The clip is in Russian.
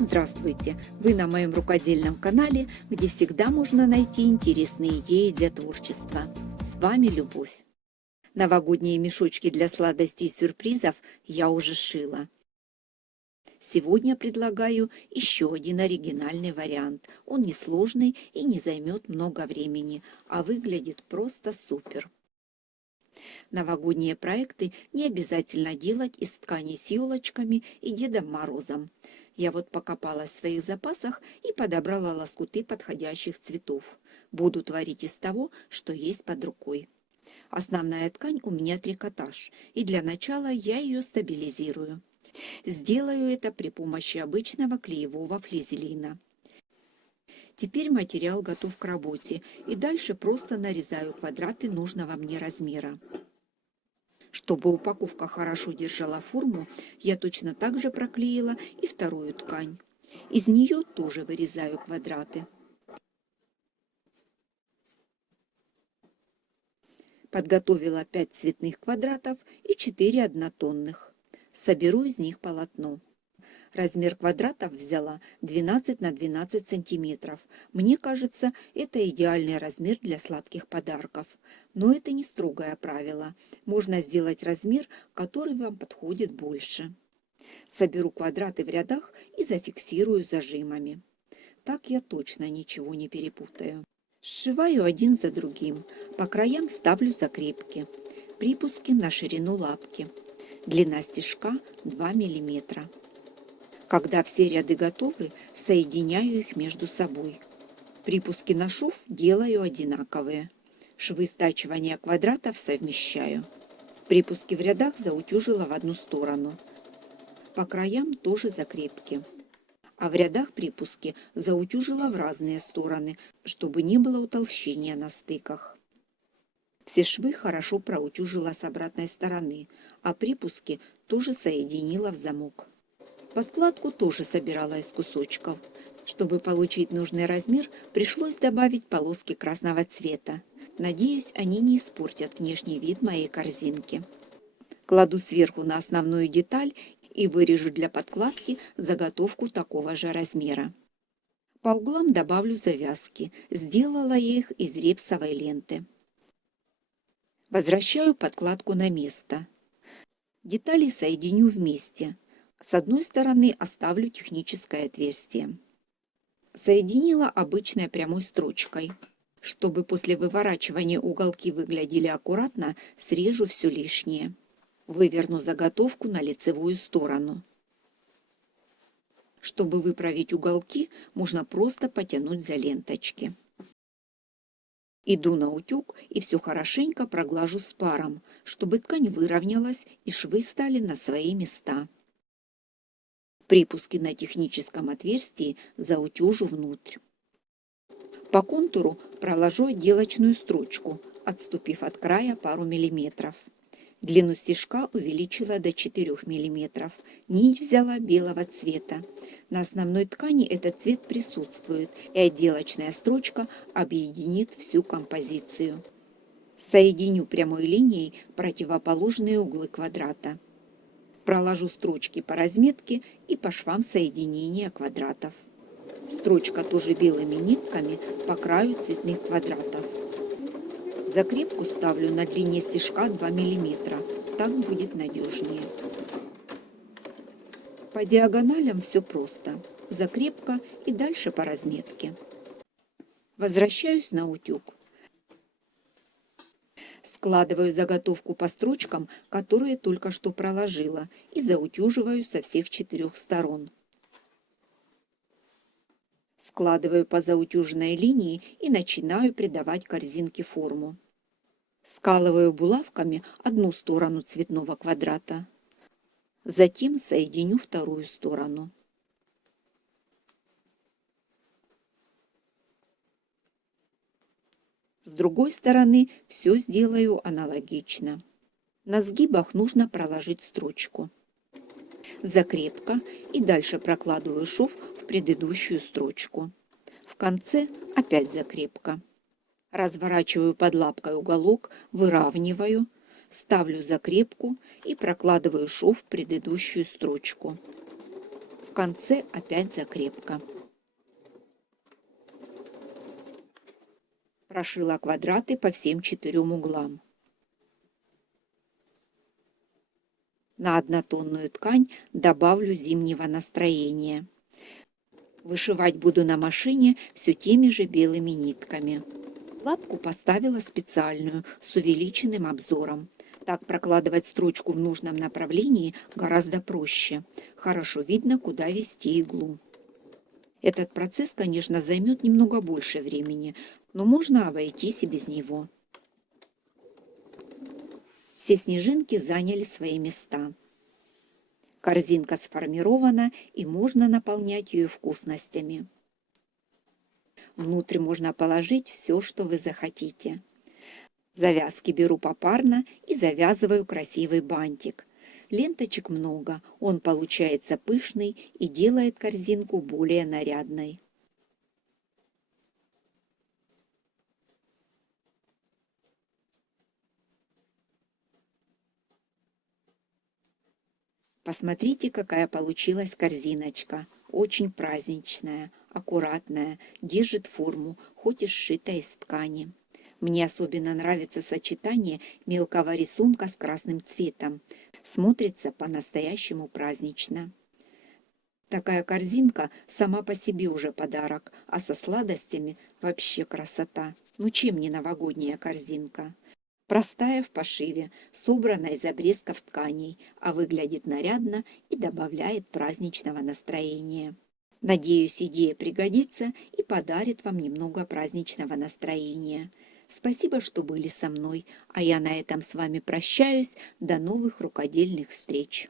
здравствуйте! Вы на моем рукодельном канале, где всегда можно найти интересные идеи для творчества. С вами Любовь. Новогодние мешочки для сладостей и сюрпризов я уже шила. Сегодня предлагаю еще один оригинальный вариант. Он несложный и не займет много времени, а выглядит просто супер. Новогодние проекты не обязательно делать из ткани с елочками и Дедом Морозом. Я вот покопалась в своих запасах и подобрала лоскуты подходящих цветов. Буду творить из того, что есть под рукой. Основная ткань у меня трикотаж, и для начала я ее стабилизирую. Сделаю это при помощи обычного клеевого флизелина. Теперь материал готов к работе, и дальше просто нарезаю квадраты нужного мне размера. Чтобы упаковка хорошо держала форму, я точно так же проклеила и вторую ткань. Из нее тоже вырезаю квадраты. Подготовила 5 цветных квадратов и 4 однотонных. Соберу из них полотно. Размер квадратов взяла 12 на 12 сантиметров. Мне кажется, это идеальный размер для сладких подарков. Но это не строгое правило. Можно сделать размер, который вам подходит больше. Соберу квадраты в рядах и зафиксирую зажимами. Так я точно ничего не перепутаю. Сшиваю один за другим. По краям ставлю закрепки. Припуски на ширину лапки. Длина стежка 2 мм. Когда все ряды готовы, соединяю их между собой. Припуски на шов делаю одинаковые. Швы стачивания квадратов совмещаю. Припуски в рядах заутюжила в одну сторону. По краям тоже закрепки. А в рядах припуски заутюжила в разные стороны, чтобы не было утолщения на стыках. Все швы хорошо проутюжила с обратной стороны, а припуски тоже соединила в замок. Подкладку тоже собирала из кусочков. Чтобы получить нужный размер, пришлось добавить полоски красного цвета. Надеюсь, они не испортят внешний вид моей корзинки. Кладу сверху на основную деталь и вырежу для подкладки заготовку такого же размера. По углам добавлю завязки. Сделала я их из репсовой ленты. Возвращаю подкладку на место. Детали соединю вместе. С одной стороны оставлю техническое отверстие. Соединила обычной прямой строчкой. Чтобы после выворачивания уголки выглядели аккуратно, срежу все лишнее. Выверну заготовку на лицевую сторону. Чтобы выправить уголки, можно просто потянуть за ленточки. Иду на утюг и все хорошенько проглажу с паром, чтобы ткань выровнялась и швы стали на свои места. Припуски на техническом отверстии заутюжу внутрь. По контуру проложу отделочную строчку, отступив от края пару миллиметров. Длину стежка увеличила до 4 мм. Нить взяла белого цвета. На основной ткани этот цвет присутствует, и отделочная строчка объединит всю композицию. Соединю прямой линией противоположные углы квадрата. Проложу строчки по разметке и по швам соединения квадратов. Строчка тоже белыми нитками по краю цветных квадратов. Закрепку ставлю на длине стежка 2 мм. Так будет надежнее. По диагоналям все просто. Закрепка и дальше по разметке. Возвращаюсь на утюг. Складываю заготовку по строчкам, которые только что проложила, и заутюживаю со всех 4 сторон. Складываю по заутюженной линии и начинаю придавать корзинке форму. Скалываю булавками одну сторону цветного квадрата. Затем соединю вторую сторону. С другой стороны все сделаю аналогично. На сгибах нужно проложить строчку. Закрепка и дальше прокладываю шов в предыдущую строчку. В конце опять закрепка. Разворачиваю под лапкой уголок, выравниваю, ставлю закрепку и прокладываю шов в предыдущую строчку. В конце опять закрепка. Прошила квадраты по всем 4 углам. На однотонную ткань добавлю зимнего настроения. Вышивать буду на машине все теми же белыми нитками. Лапку поставила специальную, с увеличенным обзором. Так прокладывать строчку в нужном направлении гораздо проще. Хорошо видно, куда вести иглу. Этот процесс, конечно, займет немного больше времени, но можно обойтись и без него. Все снежинки заняли свои места. Корзинка сформирована, и можно наполнять ее вкусностями. Внутрь можно положить все, что вы захотите. Завязки беру попарно и завязываю красивый бантик. Ленточек много, он получается пышный и делает корзинку более нарядной. Посмотрите, какая получилась корзиночка. Очень праздничная, аккуратная, держит форму, хоть и сшита из ткани. Мне особенно нравится сочетание мелкого рисунка с красным цветом. Смотрится по-настоящему празднично. Такая корзинка сама по себе уже подарок, а со сладостями вообще красота. Ну чем не новогодняя корзинка? Простая в пошиве, собрана из обрезков тканей, а выглядит нарядно и добавляет праздничного настроения. Надеюсь, идея пригодится и подарит вам немного праздничного настроения. Спасибо, что были со мной, а я на этом с вами прощаюсь. До новых рукодельных встреч!